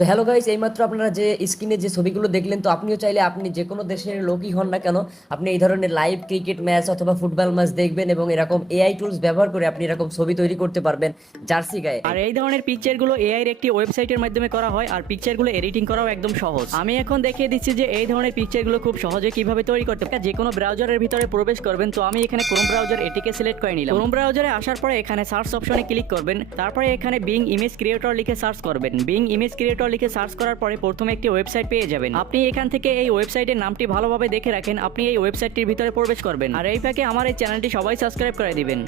তো hello guys, এইমাত্র আপনারা যে স্ক্রিনে যে ছবিগুলো দেখলেন, তো আপনিও চাইলে আপনি যে কোনো দেশের লোকই হন না কেন, আপনি এই ধরনের লাইভ ক্রিকেট ম্যাচ অথবা ফুটবল ম্যাচ দেখবেন এবং এরকম এআই টুলস ব্যবহার করে আপনি এরকম ছবি তৈরি করতে পারবেন জার্সি গায়ে। আর এই ধরনের পিকচারগুলো এআই এর একটি ওয়েবসাইটের মাধ্যমে করা হয়, আর পিকচারগুলো এডিটিং করাও একদম সহজ। আমি এখন দেখিয়ে দিচ্ছি যে এই ধরনের পিকচারগুলো খুব সহজে কিভাবে তৈরি করতে পারেন। যে কোনো ব্রাউজারের ভিতরে প্রবেশ করবেন, তো আমি এখানে ক্রোম ব্রাউজার এটিকে সিলেক্ট করে নিলাম। ক্রোম ব্রাউজারে আসার পরে এখানে সার্চ অপশনে ক্লিক করবেন, তারপরে এখানে বিং ইমেজ ক্রিয়েটর লিখে সার্চ করবেন। বিং ইমেজ ক্রিয়েটর লিখে সার্চ করার পরে প্রথমে একটি ওয়েবসাইট পেয়ে যাবেন। আপনি এখান থেকে এই ওয়েবসাইটের নামটি ভালোভাবে দেখে রাখেন, আপনি এই ওয়েবসাইটটির ভিতরে প্রবেশ করবেন। আর এই ফাঁকে আমার এই চ্যানেলটি সবাই সাবস্ক্রাইব করে দিবেন।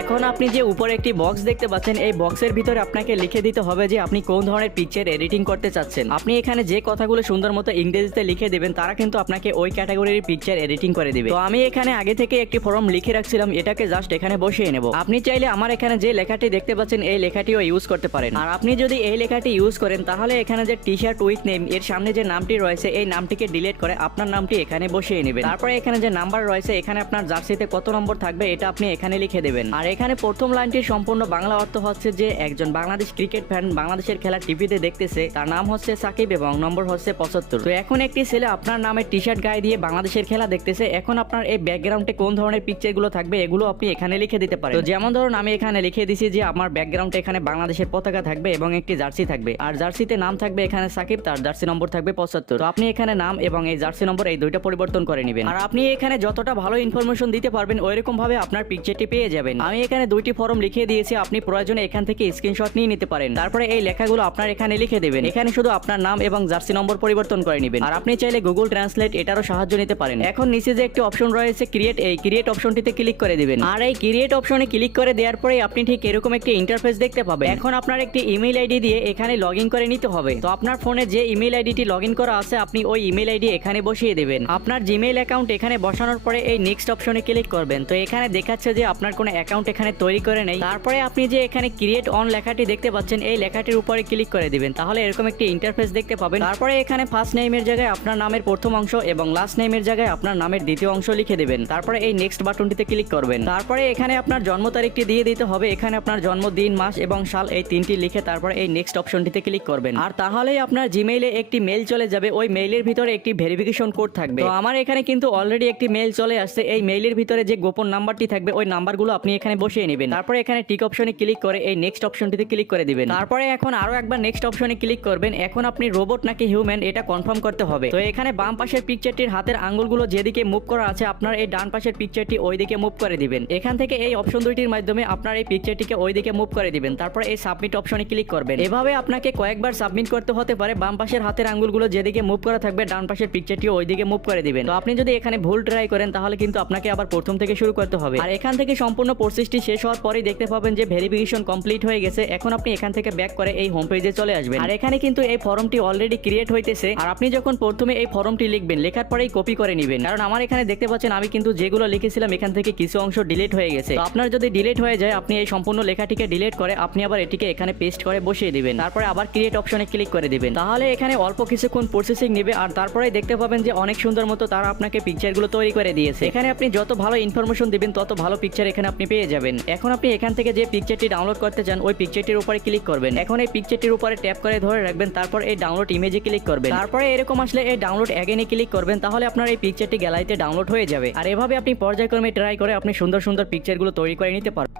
এখন আপনি যে উপরে একটি বক্স দেখতে পাচ্ছেন, এই বক্সের ভিতরে আপনাকে লিখে দিতে হবে যে আপনি কোন ধরনের পিকচার এডিটিং করতে চাচ্ছেন। আপনি এখানে যে কথাগুলো সুন্দর মতো ইংরেজিতে লিখে দেবেন, তারা কিন্তু আপনাকে ওই ক্যাটাগরির পিকচার এডিটিং করে দিবে। তো আমি এখানে আগে থেকে একটি ফর্ম লিখে রাখছিলাম, এটাকে জাস্ট এখানে বসিয়ে নেব। আপনি চাইলে আমার এখানে যে লেখাটি দেখতে পাচ্ছেন এই লেখাটিও ইউজ করতে পারেন। আর আপনি যদি এই লেখাটি ইউজ করেন, তাহলে এখানে যে টি শার্ট উইথ নেম এর সামনে যে নামটি রয়েছে, এই নামটিকে ডিলিট করে আপনার নামটি এখানে বসিয়ে নেবেন। তারপরে এখানে যে নাম্বার রয়েছে, এখানে আপনার জার্সিতে কত নম্বর থাকবে এটা আপনি এখানে লিখে দেবেন। আর এখানে প্রথম লাইনটির সম্পূর্ণ বাংলা অর্থ হচ্ছে যে একজন বাংলাদেশ ক্রিকেট ফ্যান বাংলাদেশের খেলা টিভিতে দেখতেছে, তার নাম হচ্ছে সাকিব এবং নম্বর হচ্ছে 75। তো এখন একটি ছেলে আপনার নামে টি শার্ট গায়ে দিয়ে বাংলাদেশের খেলা দেখতেছে। এখন আপনার এই ব্যাকগ্রাউন্ডে কোন ধরনের পিকচার গুলো থাকবে এগুলো আপনি এখানে লিখে দিতে পারেন। তো যেমন ধরুন আমি এখানে লিখে দিছি যে আমার ব্যাকগ্রাউন্ডে এখানে বাংলাদেশের পতাকা থাকবে এবং একটি জার্সি থাকবে, আর জার্সিতে নাম থাকবে এখানে সাকিব, তার জার্সি নম্বর থাকবে 75। তো আপনি এখানে নাম এবং এই জার্সি নম্বর এই দুইটা পরিবর্তন করে নেবেন। আর আপনি এখানে যতটা ভালো ইনফরমেশন দিতে পারবেন ওইরকম ভাবে আপনার পিকচারটি পেয়ে যাবেন। আমি এখানে দুইটি ফর্ম লিখে দিয়েছি, আপনি প্রয়োজনে এখান থেকে স্ক্রিনশট নিয়ে নিতে পারেন। তারপরে এই লেখাগুলো আপনার এখানে লিখে দেবেন। এখানে শুধু আপনার নাম এবং জার্সি নম্বর পরিবর্তন করে নেবেন। আর আপনি চাইলে গুগল ট্রান্সলেট এটারও সাহায্য নিতে পারেন। এখন নিচে যে একটি অপশন রয়েছে ক্রিয়েট, এই ক্রিয়েট অপশনটিতে ক্লিক করে দিবেন। আর এই ক্রিয়েট অপশনে ক্লিক করে দেওয়ার পরে আপনি ঠিক এরকম একটি ইন্টারফেস দেখতে পাবেন। এখন আপনার একটি ইমেল আইডি দিয়ে এখানে লগইন করে নিতে হবে। তো আপনার ফোনে যে ইমেল আইডিটি লগইন করা আছে, আপনি ওই ইমেল আইডি এখানে বসিয়ে দেবেন। আপনার জিমেইল অ্যাকাউন্ট এখানে বসানোর পরে এই নেক্সট অপশনে ক্লিক করবেন। তো এখানে দেখাচ্ছে যে আপনার কোনো অ্যাকাউন্ট এখানে তৈরি করে নেই। তারপরে আপনি যে এখানে ক্রিয়েট অন লেখাটি দেখতে পাচ্ছেন, এই লেখাটির উপরে ক্লিক করে দিবেন, তাহলে এরকম একটি ইন্টারফেস দেখতে পাবেন। তারপরে এখানে ফার্স্ট নেমের জায়গায় আপনার নামের প্রথম অংশ এবং লাস্ট নেমের জায়গায় আপনার নামের দ্বিতীয় অংশ লিখে দিবেন। তারপরে এই নেক্সট বাটনটিতে ক্লিক করবেন। তারপরে এখানে আপনার জন্ম তারিখটি দিয়ে দিতে হবে। এখানে আপনার জন্মদিন, মাস এবং সাল এই তিনটি লিখে তারপরে এই নেক্সট অপশনটিতে ক্লিক করবেন। আর তাহলেই আপনার জিমেইলে একটি মেইল চলে যাবে। ওই মেইলের ভিতরে একটি ভেরিফিকেশন কোড থাকবে। তো আমার এখানে কিন্তু অলরেডি একটি মেইল চলে আসছে। এই মেইলের ভিতরে যে গোপন নাম্বারটি থাকবে ওই নাম্বারগুলো আপনি এখানে বসিয়ে নেবেন। তারপরে এখানে টিক অপশনে ক্লিক করে এই নেক্সট অপশনটিতে ক্লিক করে দিবেন। তারপরে এখন আরো একবার নেক্সট অপশনে ক্লিক করবেন। এখন আপনি রোবট নাকি হিউম্যান এটা কনফার্ম করতে হবে। তো এখানে বাম পাশের পিকচারটির হাতের আঙ্গুলগুলো যেদিকে মুভ করা আছে, আপনার এই ডান পাশের পিকচারটি ওইদিকে মুভ করে দিবেন। এখান থেকে এই অপশন দুইটির মাধ্যমে আপনার এই পিকচারটিকে ওইদিকে মুভ করে দিবেন। তারপর এই সাবমিট অপশনে ক্লিক করবেন। এভাবে আপনাকে কয়েকবার সাবমিট করতে হতে পারে। বাম পাশের হাতের আঙ্গুলগুলো যেদিকে মুভ করা থাকবে, ডান পাশের পিকচারটি ওইদিকে মুভ করে দিবেন। তো আপনি যদি এখানে ভুল ট্রাই করেন, তাহলে কিন্তু আপনাকে আবার প্রথম থেকে শুরু করতে হবে। আর এখান থেকে সম্পূর্ণ প্রসেসটি শেষ হওয়ার পরেই দেখতে পাবেন যে ভেরিফিকেশন কমপ্লিট হয়ে গেছে। এখন আপনি এখান থেকে ব্যাক করে এই হোম পেজে চলে আসবেন। আর এখানে কিন্তু এই ফর্মটি অলরেডি ক্রিয়েট হইতেছে। আর আপনি যখন প্রথমে এই ফর্মটি লিখবেন, লেখার পরেই কপি করে নেবেন। কারণ আমার এখানে দেখতে পাচ্ছেন আমি কিন্তু যেগুলো লিখেছিলাম এখান থেকে কিছু অংশ ডিলিট হয়ে গেছে। তো আপনার যদি ডিলিট হয়ে যায়, আপনি এই সম্পূর্ণ লেখাটিকে ডিলিট করে আপনি আবার এটিকে এখানে পেস্ট করে বসিয়ে দিবেন। তারপরে আবার ক্রিয়েট অপশনে ক্লিক করে দিবেন। তাহলে এখানে অল্প কিছুক্ষণ প্রসেসিং নেবে। আর তারপরে দেখতে পাবেন যে অনেক সুন্দর মতো তারা আপনাকে পিকচারগুলো তৈরি করে দিয়েছে। এখানে আপনি যত ভালো ইনফরমেশন দিবেন তত ভালো পিকচার এখানে আপনি পেয়ে যাবেন। এখন আপনি এখান থেকে যে পিকচারটি ডাউনলোড করতে চান ওই পিকচারটির উপরে ক্লিক করবেন। এখন এই পিকচারটির উপরে ট্যাপ করে ধরে রাখবেন। তারপর এই ডাউনলোড ইমেজে ক্লিক করবেন। তারপরে এরকম আসলে এই ডাউনলোড অ্যাগেনে ক্লিক করবেন। তাহলে আপনার এই পিকচারটি গ্যালারিতে ডাউনলোড হয়ে যাবে। আর এভাবে আপনি পর্যায়ক্রমে ট্রাই করে আপনি সুন্দর সুন্দর পিকচারগুলো তৈরি করে নিতে পারবেন।